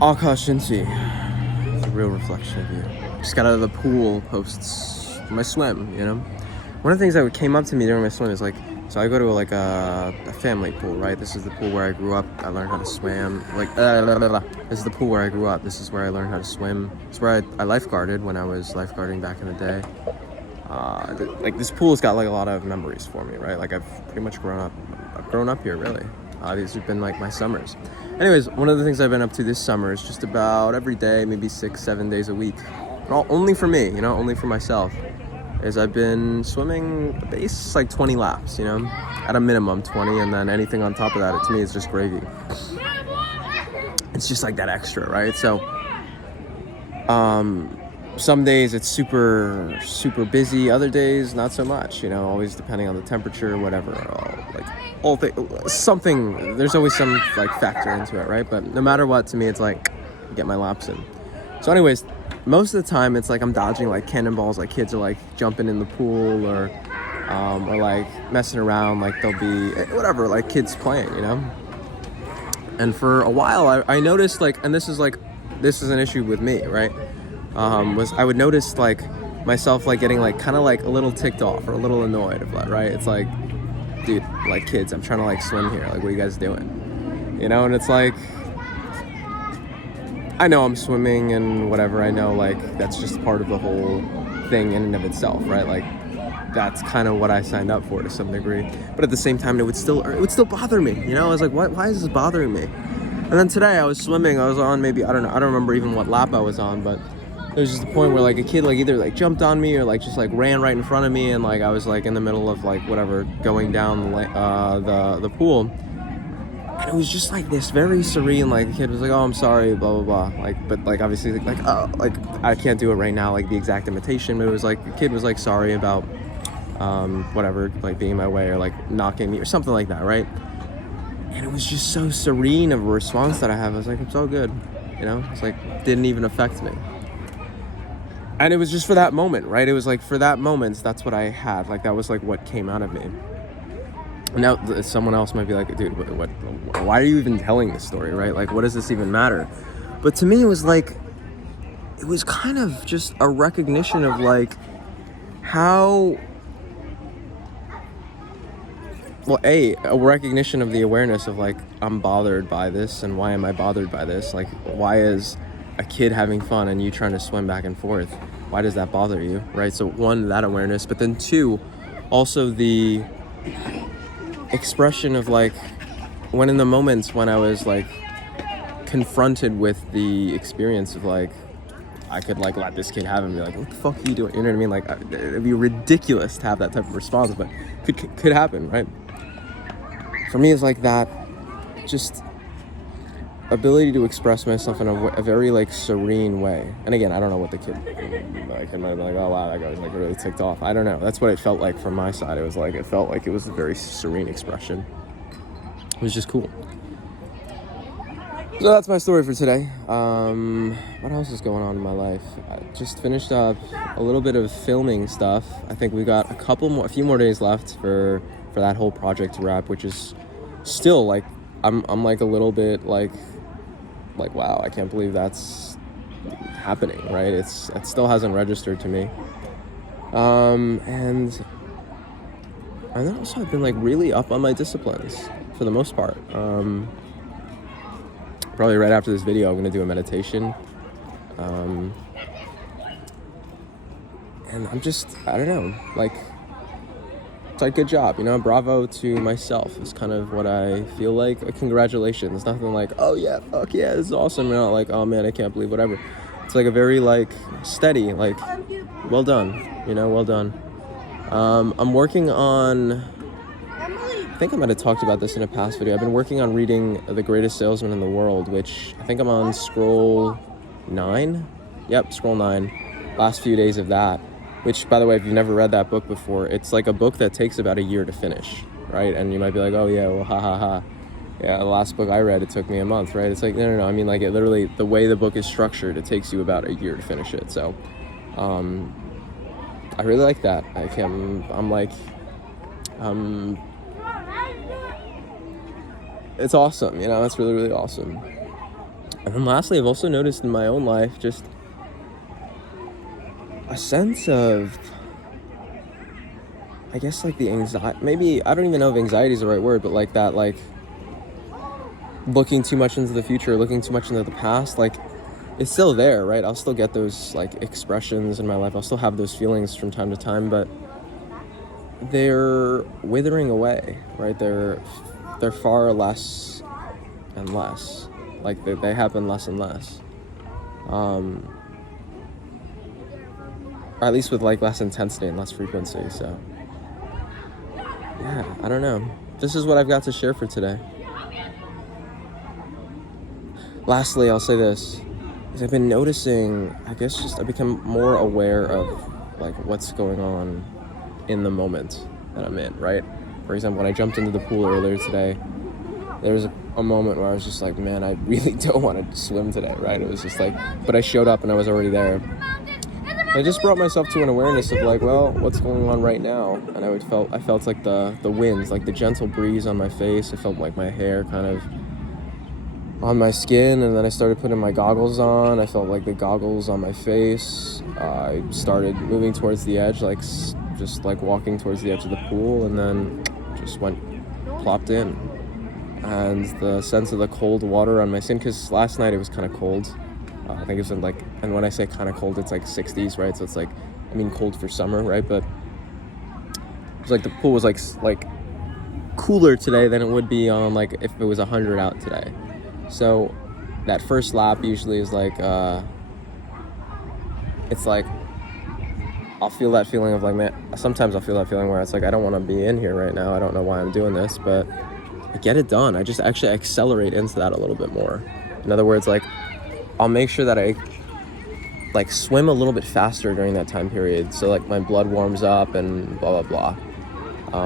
Akash INTI. It's a real reflection of you. Just got out of the pool posts my swim, you know? One of the things that came up to me during my swim is like, so I go to like a family pool, right? This is the pool where I grew up. I learned how to swim. This is the pool where I grew up. This is where I learned how to swim. It's where I lifeguarded when I was lifeguarding back in the day. Like this pool's got like a lot of memories for me, right? Like I've pretty much grown up here, really. These have been like my summers. Anyways, one of the things I've been up to this summer is just about every day, maybe 6-7 days a week. Only for me, you know, only for myself. Is I've been swimming base like 20 laps, you know, at a minimum 20, and then anything on top of that, to me, is just gravy. It's just like that extra, right? So, some days it's super busy. Other days, not so much, you know, always depending on the temperature, whatever. Something, there's always some like factor into it, right? But no matter what, to me, it's like, get my laps in. So anyways, most of the time it's like I'm dodging like cannonballs, like kids are like jumping in the pool or like messing around, like they'll be whatever, like kids playing, you know. And for a while I noticed like, and this is an issue with me, right? Was I would notice like myself like getting like kind of like a little ticked off or a little annoyed of that, right? It's like, dude, like kids, I'm trying to like swim here, like what are you guys doing, you know? And it's like, I know I'm swimming and whatever, I know like that's just part of the whole thing in and of itself, right? Like that's kind of what I signed up for to some degree. But at the same time, it would still bother me, you know? I was like, why is this bothering me? And then today I was swimming, I was on maybe, I don't remember even what lap I was on, but there was just a point where like a kid like either like jumped on me or like just like ran right in front of me, and like I was like in the middle of like whatever, going down the pool. And it was just like this very serene, like the kid was like, oh, I'm sorry, blah, blah, blah. Like, but like obviously like, oh, like I can't do it right now, like the exact imitation, but it was like, the kid was like sorry about whatever, like being in my way or like knocking me or something like that, right? And it was just so serene of a response that I have. I was like, it's all good, you know? It's like, didn't even affect me. And it was just for that moment, right? It was like, for that moment, that's what I had. Like, that was like what came out of me. Now, someone else might be like, dude, what, why are you even telling this story, right? Like, what does this even matter? But to me, it was like, it was kind of just a recognition of like how, well, a recognition of the awareness of like, I'm bothered by this, and why am I bothered by this? Like, why is a kid having fun and you trying to swim back and forth? Why does that bother you, right? So one, that awareness, but then two, also the expression of like, when in the moments when I was like confronted with the experience of like, I could like let this kid have it and be like, what the fuck are you doing? You know what I mean? Like, it'd be ridiculous to have that type of response, but could happen, right? For me, it's like that, just ability to express myself in a very like serene way. And again, I don't know what the kid, like, I might have been like, oh wow, that guy was like really ticked off. I don't know. That's what it felt like from my side. It was like, it felt like it was a very serene expression. It was just cool. So that's my story for today. What else is going on in my life? I just finished up a little bit of filming stuff. I think we got a few more days left for that whole project to wrap, which is still like, I'm like a little bit like wow, I can't believe that's happening, right? It still hasn't registered to me. And then also I've been like really up on my disciplines for the most part. Probably right after this video, I'm gonna do a meditation. And I'm just, I don't know, like, it's like, good job, you know, bravo to myself is kind of what I feel like. Congratulations. Nothing like, oh yeah, fuck yeah, this is awesome. You're not like, oh man, I can't believe whatever. It's like a very like steady, like, well done, you know, well done. I'm working on, I think I might have talked about this in a past video. I've been working on reading The Greatest Salesman in the World, which I think I'm on scroll 9. Yep, scroll 9. Last few days of that. Which, by the way, if you've never read that book before, it's like a book that takes about a year to finish, right? And you might be like, oh yeah, well, ha ha ha. Yeah, the last book I read, it took me a month, right? It's like, no. I mean, like, it literally, the way the book is structured, it takes you about a year to finish it. So, I really like that. It's awesome, you know? It's really, really awesome. And then lastly, I've also noticed in my own life just a sense of, I guess, like the anxiety, maybe, I don't even know if anxiety is the right word, but like that, like looking too much into the future, looking too much into the past, like it's still there, right? I'll still get those like expressions in my life. I'll still have those feelings from time to time, but they're withering away, right? They're far less and less. Like they happen less and less. Or at least with like less intensity and less frequency. So yeah, I don't know. This is what I've got to share for today. Lastly, I'll say this. Is I've been noticing, I guess just I've become more aware of like what's going on in the moment that I'm in, right? For example, when I jumped into the pool earlier today, there was a moment where I was just like, man, I really don't want to swim today, right? It was just like, but I showed up and I was already there. I just brought myself to an awareness of like, well, what's going on right now? And I felt like the winds, like the gentle breeze on my face. I felt like my hair kind of on my skin, and then I started putting my goggles on. I felt like the goggles on my face. I started moving towards the edge, like just like walking towards the edge of the pool, and then just plopped in. And the sense of the cold water on my skin, because last night it was kind of cold. I think it was in like, and when I say kind of cold, it's like 60s, right? So it's like, I mean, cold for summer, right? But it was like the pool was like cooler today than it would be on like if it was 100 out today. So that first lap usually is like, it's like, I'll feel that feeling of like, man, sometimes I'll feel that feeling where it's like, I don't want to be in here right now. I don't know why I'm doing this, but I get it done. I just actually accelerate into that a little bit more. In other words, like, I'll make sure that I like swim a little bit faster during that time period. So like my blood warms up and blah, blah, blah.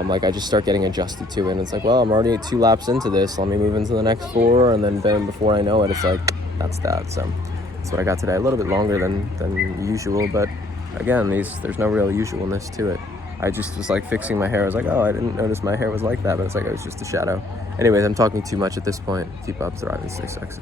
Like I just start getting adjusted to it, and it's like, well, I'm already 2 laps into this, let me move into the next 4, and then boom, before I know it, it's like, that's that. So that's what I got today. A little bit longer than usual, but again, there's no real usualness to it. I just was like fixing my hair. I was like, oh, I didn't notice my hair was like that, but it's like it was just a shadow. Anyways, I'm talking too much at this point. Keep up, thrive, and stay sexy.